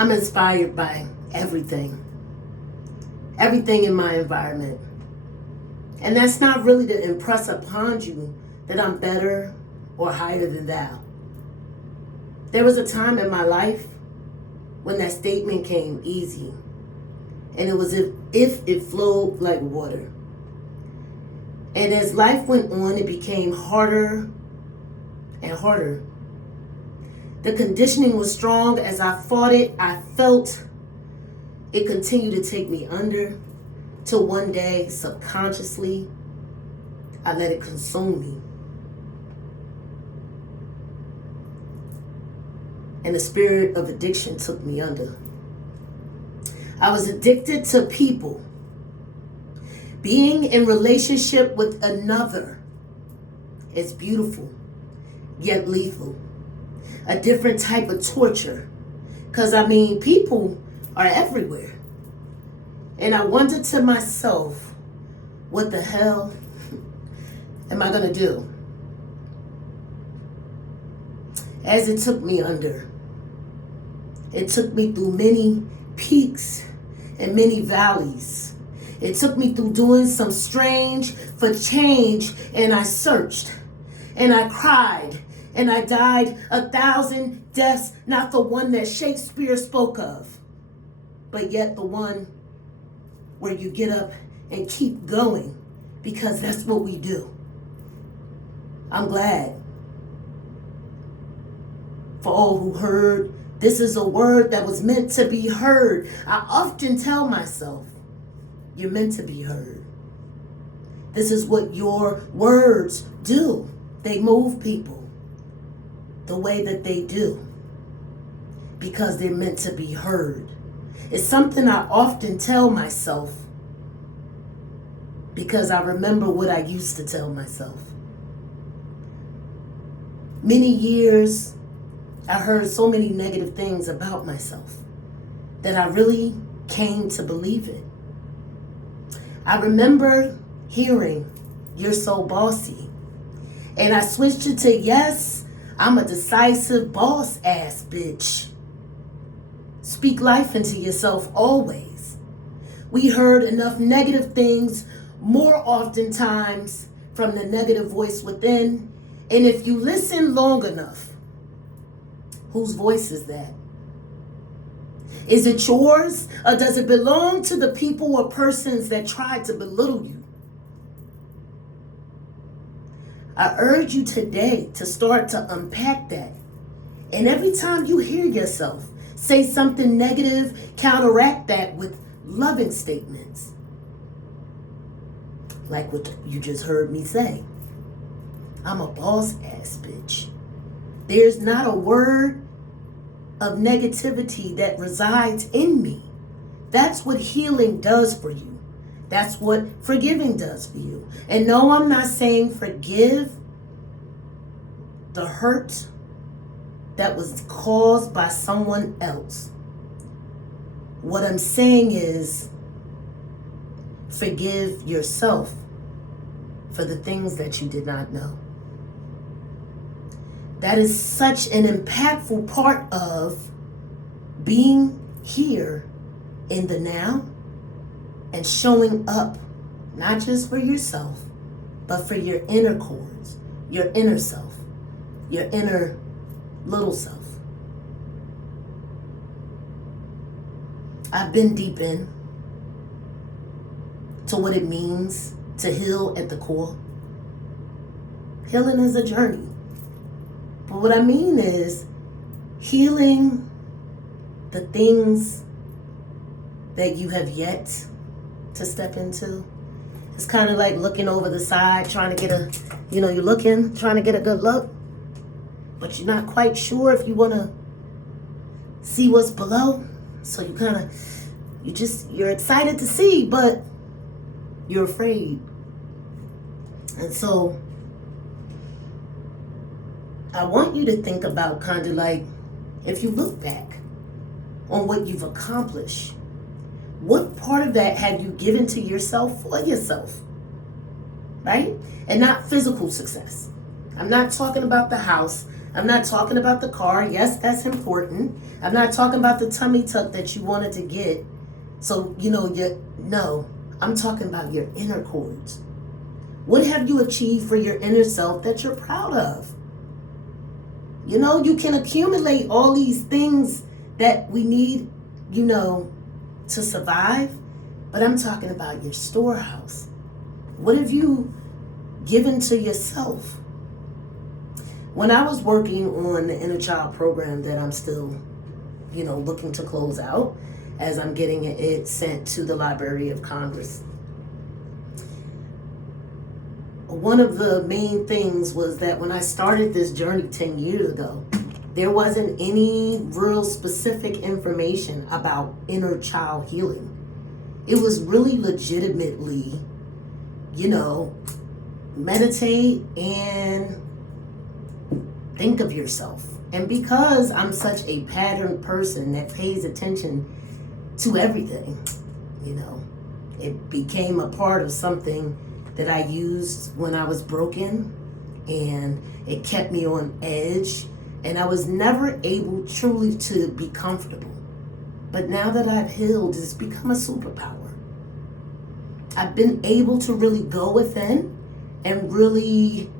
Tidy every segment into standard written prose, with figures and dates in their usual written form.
I'm inspired by everything in my environment. And that's not really to impress upon you that I'm better or higher than thou. There was a time in my life when that statement came easy. And it was if it flowed like water. And as life went on, it became harder and harder. The conditioning was strong. As I fought it, I felt it continued to take me under, till one day, subconsciously, I let it consume me. And the spirit of addiction took me under. I was addicted to people. Being in relationship with another is beautiful, yet lethal. A different type of torture. Because, people are everywhere. And I wondered to myself, what the hell am I going to do? As it took me under, it took me through many peaks and many valleys. It took me through doing some strange for change, and I searched, and I cried, and I died 1,000 deaths, not the one that Shakespeare spoke of, but yet the one where you get up and keep going, because that's what we do. I'm glad for all who heard. This is a word that was meant to be heard. I often tell myself, you're meant to be heard. This is what your words do. They move people the way that they do because they're meant to be heard. It's something I often tell myself because I remember what I used to tell myself. Many years, I heard so many negative things about myself that I really came to believe it. I remember hearing, "You're so bossy." And I switched it to, "Yes, I'm a decisive boss ass bitch." Speak life into yourself always. We heard enough negative things more oftentimes from the negative voice within. And if you listen long enough, whose voice is that? Is it yours, or does it belong to the people or persons that tried to belittle you? I urge you today to start to unpack that. And every time you hear yourself say something negative, counteract that with loving statements. Like what you just heard me say. I'm a boss ass bitch. There's not a word of negativity that resides in me. That's what healing does for you. That's what forgiving does for you. And no, I'm not saying forgive the hurt that was caused by someone else. What I'm saying is forgive yourself for the things that you did not know. That is such an impactful part of being here in the now and showing up, not just for yourself, but for your inner cores, your inner self, your inner little self. I've been deep in to what it means to heal at the core. Healing is a journey. But what I mean is healing the things that you have yet to step into. It's kind of like looking over the side, trying to get you're looking, trying to get a good look, but you're not quite sure if you want to see what's below. So you're excited to see, but you're afraid. And so I want you to think about kind of like, if you look back on what you've accomplished, what part of that have you given to yourself for yourself, right? And not physical success. I'm not talking about the house. I'm not talking about the car. Yes, that's important. I'm not talking about the tummy tuck that you wanted to get. So, no, I'm talking about your inner chords. What have you achieved for your inner self that you're proud of? You can accumulate all these things that we need, to survive. But I'm talking about your storehouse. What have you given to yourself? When I was working on the inner child program that I'm still, looking to close out as I'm getting it sent to the Library of Congress, one of the main things was that when I started this journey 10 years ago, there wasn't any real specific information about inner child healing. It was really legitimately, meditate and think of yourself. And because I'm such a pattern person that pays attention to everything, it became a part of something that I used when I was broken, and it kept me on edge, and I was never able truly to be comfortable. But now that I've healed, it's become a superpower. I've been able to really go within and really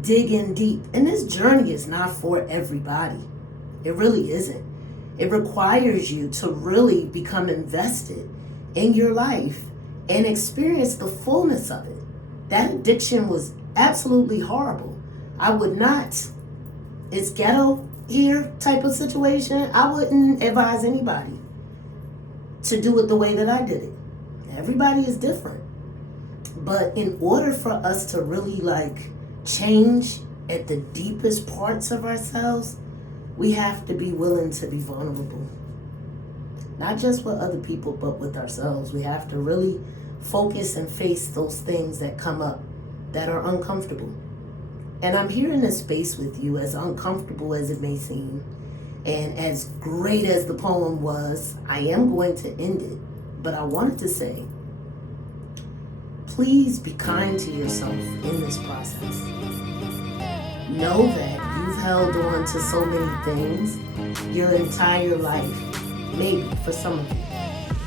dig in deep. And this journey is not for everybody. It really isn't. It requires you to really become invested in your life and experience the fullness of it. That addiction was absolutely horrible. I would not, it's ghetto here type of situation. I wouldn't advise anybody to do it the way that I did it. Everybody is different. But in order for us to really change at the deepest parts of ourselves, we have to be willing to be vulnerable. Not just with other people, but with ourselves. We have to really focus and face those things that come up that are uncomfortable. And I'm here in this space with you, as uncomfortable as it may seem, and as great as the poem was, I am going to end it. But I wanted to say, please be kind to yourself in this process. Know that you've held on to so many things your entire life. Maybe for some of you.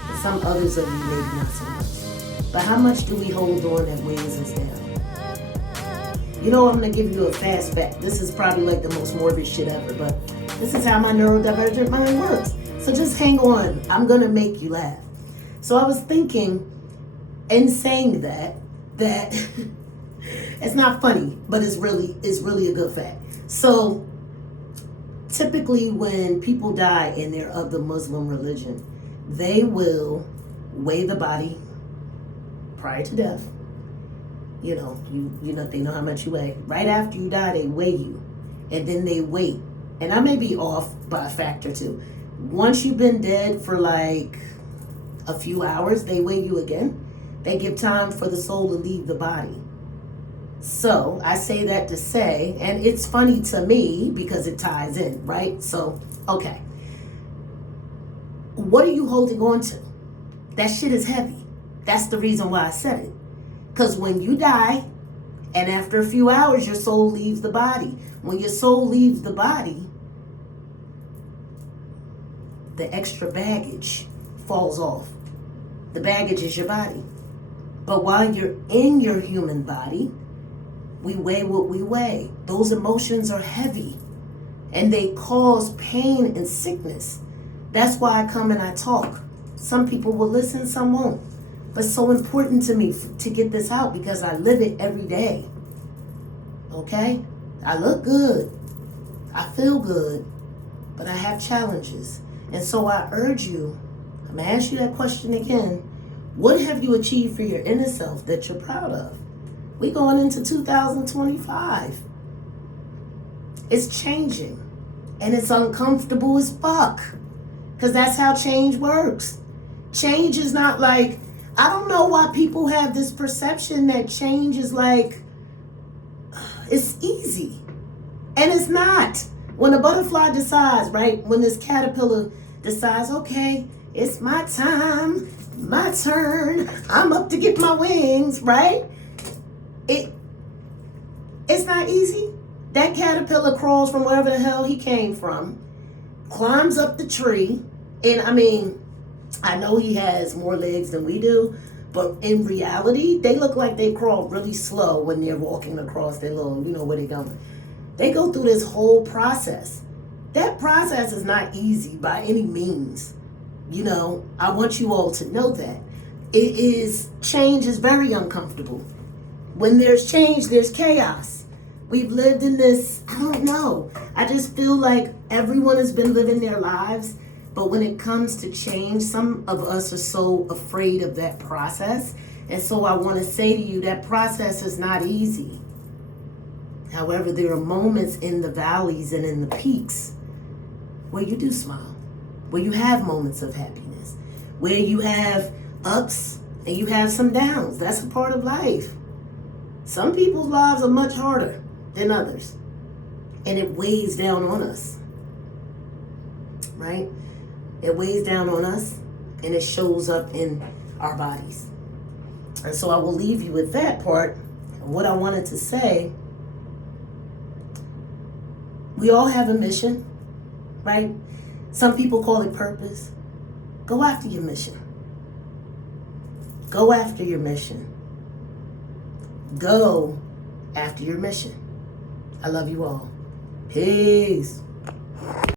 For some others of you, maybe not so much. But how much do we hold on that weighs us down? I'm going to give you a fast fact. This is probably the most morbid shit ever, but this is how my neurodivergent mind works. So just hang on. I'm going to make you laugh. So I was thinking and saying that it's not funny, but it's really a good fact. So typically when people die and they're of the Muslim religion, they will weigh the body prior to death. They know how much you weigh. Right after you die, they weigh you. And then they wait. And I may be off by a factor too. Once you've been dead for a few hours, they weigh you again. They give time for the soul to leave the body. So I say that to say, and it's funny to me because it ties in, right? So, okay. What are you holding on to? That shit is heavy. That's the reason why I said it. Because when you die, and after a few hours, your soul leaves the body. When your soul leaves the body, the extra baggage falls off. The baggage is your body. But while you're in your human body, we weigh what we weigh. Those emotions are heavy and they cause pain and sickness. That's why I come and I talk. Some people will listen, some won't. But it's so important to me to get this out because I live it every day. Okay? I look good. I feel good. But I have challenges. And so I urge you, I'm going to ask you that question again. What have you achieved for your inner self that you're proud of? We're going into 2025. It's changing. And it's uncomfortable as fuck. Because that's how change works. Change is not I don't know why people have this perception that change is it's easy. And it's not. When a butterfly decides, right? When this caterpillar decides, okay, it's my time, my turn, I'm up to get my wings, right? It's not easy. That caterpillar crawls from wherever the hell he came from, climbs up the tree, and I mean, I know he has more legs than we do, but in reality, they look like they crawl really slow when they're walking across their little, where they're going. They go through this whole process. That process is not easy by any means. I want you all to know that. Change is very uncomfortable. When there's change, there's chaos. We've lived in this, I don't know. I just feel like everyone has been living their lives, but when it comes to change, some of us are so afraid of that process. And so I want to say to you, that process is not easy. However, there are moments in the valleys and in the peaks where you do smile, where you have moments of happiness, where you have ups and you have some downs. That's a part of life. Some people's lives are much harder than others, and it weighs down on us, right? It weighs down on us, and it shows up in our bodies. And so I will leave you with that part. What I wanted to say, we all have a mission, right? Some people call it purpose. Go after your mission. Go after your mission. Go after your mission. I love you all. Peace.